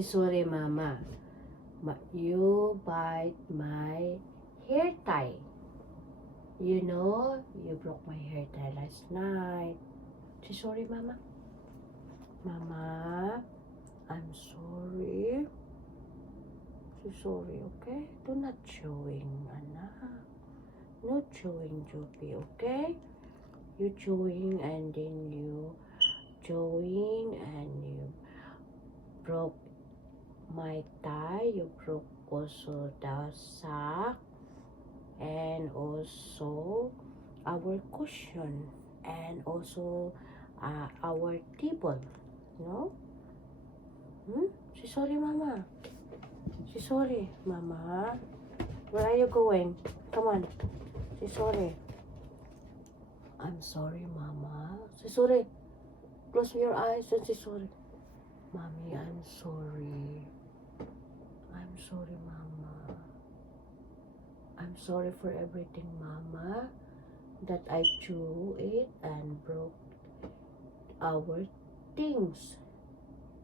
Say sorry, Mama. You bite my hair tie. You know, you broke my hair tie last night. Say sorry, Mama. Mama, I'm sorry. Say sorry, okay? Do not chewing, anak. No chewing, Joby, okay? You chewing and then you chewing and you broke my tie. You broke also the sack and also our cushion and also our table. No? Say sorry, Mama. Say sorry, Mama. Where are you going? Come on. Say sorry. I'm sorry, Mama. Say sorry. Close your eyes and say sorry. Mommy, I'm sorry. I'm sorry, Mama. I'm sorry for everything, Mama. That I chew it and broke our things.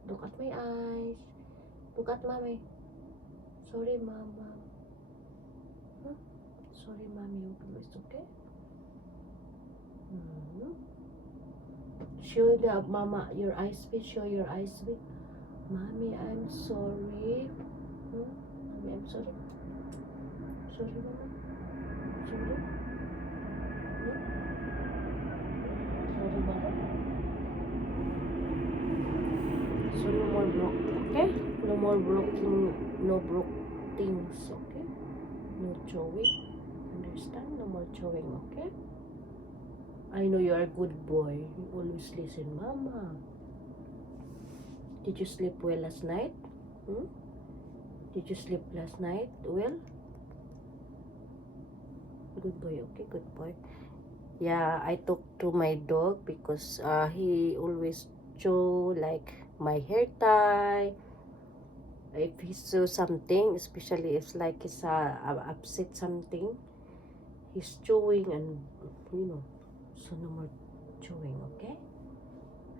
Look at my eyes. Look at Mommy. Sorry, Mama. Sorry, Mommy. It's okay? Show the Mama your eyes bit. Show your eyes bit. Mommy, I'm sorry. Mommy, I'm sorry. Sorry, Mama. Sorry. Sorry, Mama. So no more broke, okay? No more broken, no broke things, okay? No chewing. Understand? No more chewing, okay? I know you are a good boy. You always listen, Mama. Did you sleep well last night? Did you sleep last night well? Good boy, okay? Good boy. Yeah, I talked to my dog because he always chew like my hair tie. If he saw something, especially if like he's upset something, he's chewing and so no more chewing, okay?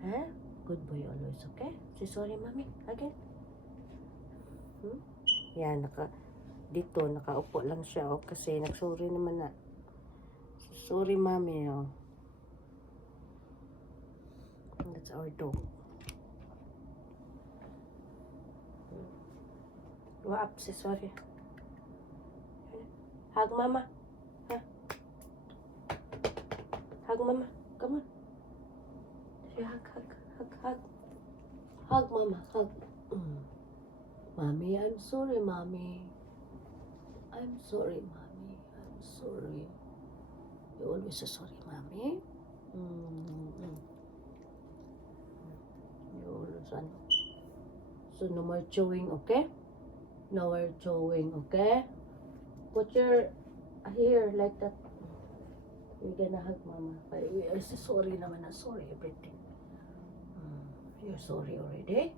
Huh? Good boy always, okay? Say sorry, Mommy, again. Yan, dito, nakaupo lang siya, kasi nagsorry naman na. Sorry, Mommy, That's our dog. Go up, say sorry. Hug, Mama. Huh? Hug, Mama. Come on. Say hug. Hug, Mama. Hug. Mommy, I'm sorry, Mommy. I'm sorry, Mommy. I'm sorry. You always say sorry, Mommy. You always So no more chewing, okay? No more chewing, okay? Put your hair like that. You're gonna hug Mama. I say sorry naman na. Sorry everything. You're sorry already?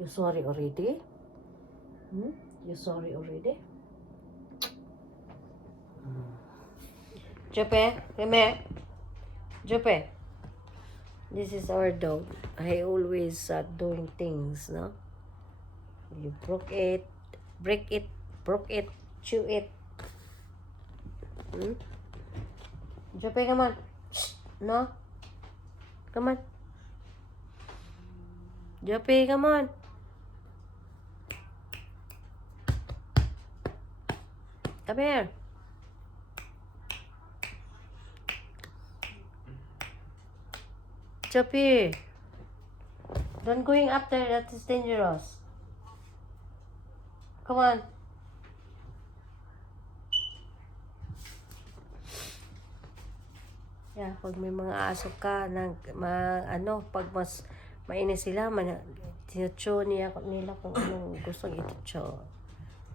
You sorry already? You sorry already? Jope, come here. Jope. This is our dog. I always doing things, no? You broke it, break it, broke it, chew it. Jope, come on. Shh. No? Come on. Jope, come on. Come here. Jope. Don't going up there. That is dangerous. Come on. Yeah, pag may mga aso ka, pag mas mainis sila, tinutso nila kung anong gustong itutso.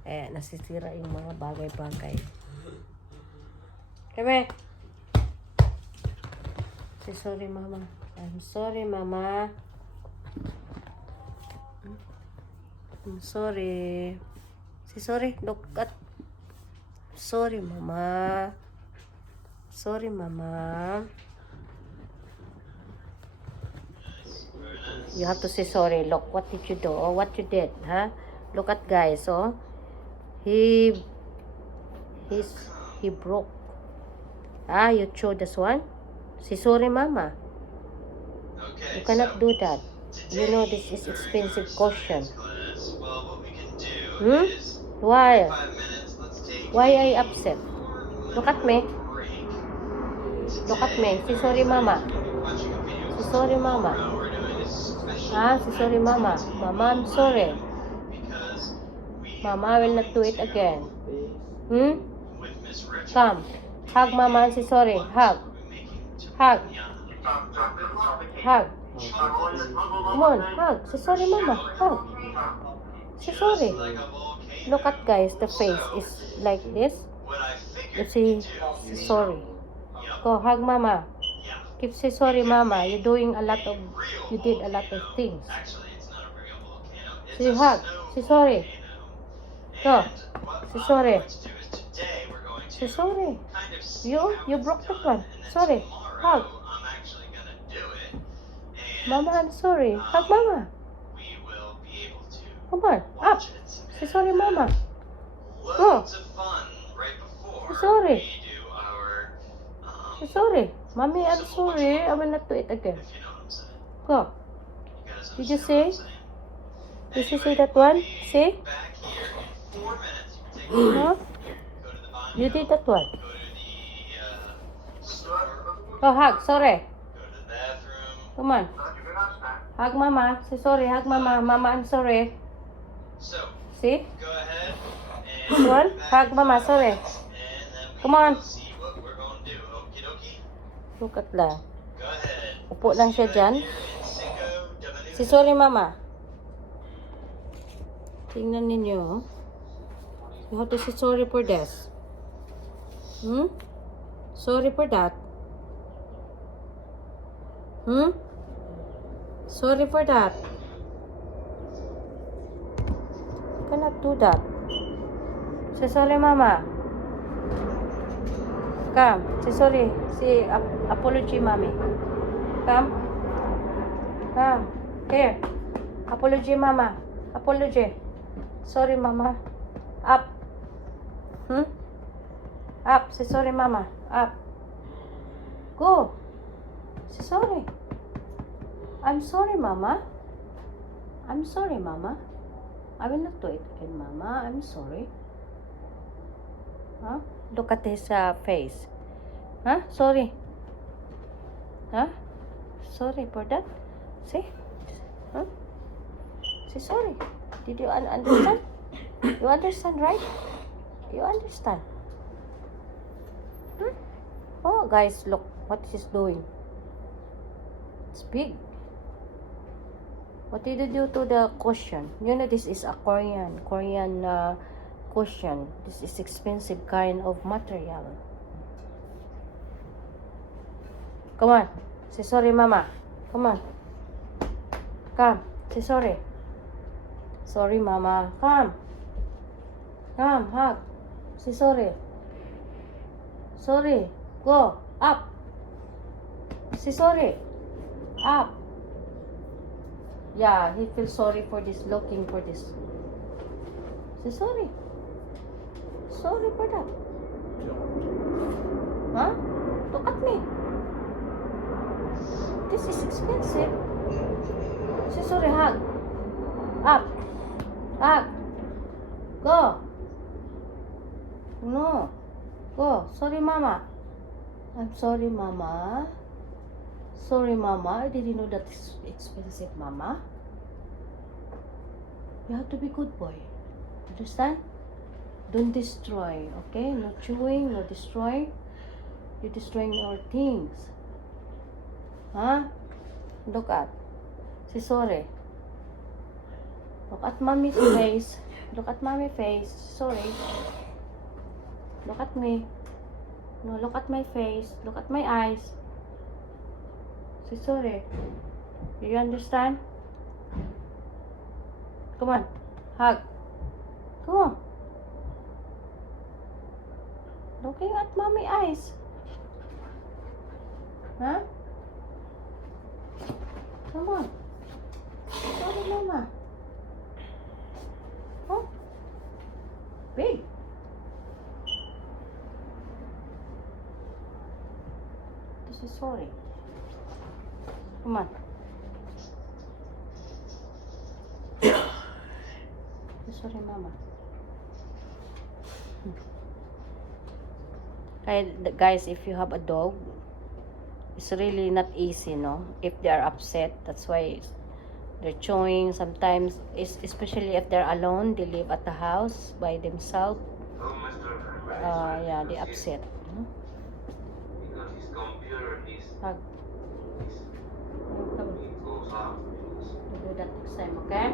Nasisira yung mga bagay-bagay. Come here. Say sorry, Mama. I'm sorry, Mama. I'm sorry. Say sorry. Look at. Sorry, Mama. Sorry, Mama. You have to say sorry. Look, what did you do? Or what you did, huh? Look at guys, oh. He broke. Ah, you threw this one? Say sorry, mama. You cannot do that. You know this is expensive caution. Hmm? Why? Why are you upset? Look at me. Look at me. Say sorry, mama. Say sorry, mama. Ah, say sorry, mama. Mama, I'm sorry. Mama, I will not do it again. Hmm? Come. Hug mama and say sorry. Hug. Hug. Hug. Come on, hug. Say sorry, mama. Hug. Say sorry. Look at guys, the face is like this. You see, sorry. Go hug mama. Keep say sorry, mama. You did a lot of things. Say hug. Say sorry. Go. Say sorry. Say sorry. You broke that one. Sorry. Hug. Mama, I'm sorry. Hug mama. Come on, up. Say sorry, mama. Go. Say sorry. Say sorry. Mommy, I'm sorry. I will not do it again. Go. Did you say? Did you say that one? Say? Huh? You did that one. Go hug. Sorry. Come on. Hug mama. Say sorry. Hug mama. Mama, I'm sorry. See? This one? Hug mama. Sorry. Come on. Look at lang. Upo lang siya dyan. Say sorry mama. Tingnan ninyo. You have to say sorry for this. Hmm? Sorry for that. Hmm? Sorry for that. You cannot do that. Say sorry, mama. Come. Say sorry. Say apology, mommy. Come. Come. Here. Apology, mama. Apology. Sorry, mama. Up. Hmm? Up. Say sorry, mama. Up. Go. Say sorry. I'm sorry, mama. I'm sorry, mama. I will not do it again, mama. I'm sorry. Huh? Look at his face. Huh? Sorry. Huh? Sorry for that. See? Huh? Say sorry. Did you understand? You understand, right? You understand? Hmm? Oh, guys, look what he's doing. It's big. What did you do to the cushion? You know, this is a Korean cushion. This is expensive kind of material. Come on. Say sorry, mama. Come on. Come. Say sorry. Sorry, mama. Come. Come, hug. Say sorry. Sorry. Go. Up. Say sorry. Up. Yeah, he feels sorry for this, looking for this. Say sorry. Sorry for that. Huh? Look at me. This is expensive. Say sorry, hug. Up. Hug. Go. No. Go. Sorry, mama. I'm sorry, mama. Sorry, mama. I didn't know that it's expensive, mama. You have to be good boy. Understand? Don't destroy, okay? No chewing, no destroy. You're destroying our things. Huh? Look at. Say sorry. Look at mommy's face. Look at mommy's face. Sorry. Look at me. No, look at my face. Look at my eyes. Say sorry. Do you understand? Come on. Hug. Come on. Looking at mommy eyes. Huh? Come on. Mama. Oh, big. This is sorry. Come on. Sorry, Mama. Guys, if you have a dog, it's really not easy, no? If they are upset, that's why they're chewing sometimes, especially if they're alone, they live at the house by themselves. Yeah, they upset. Because his computer is Hug. it goes off. We'll do that next time, okay?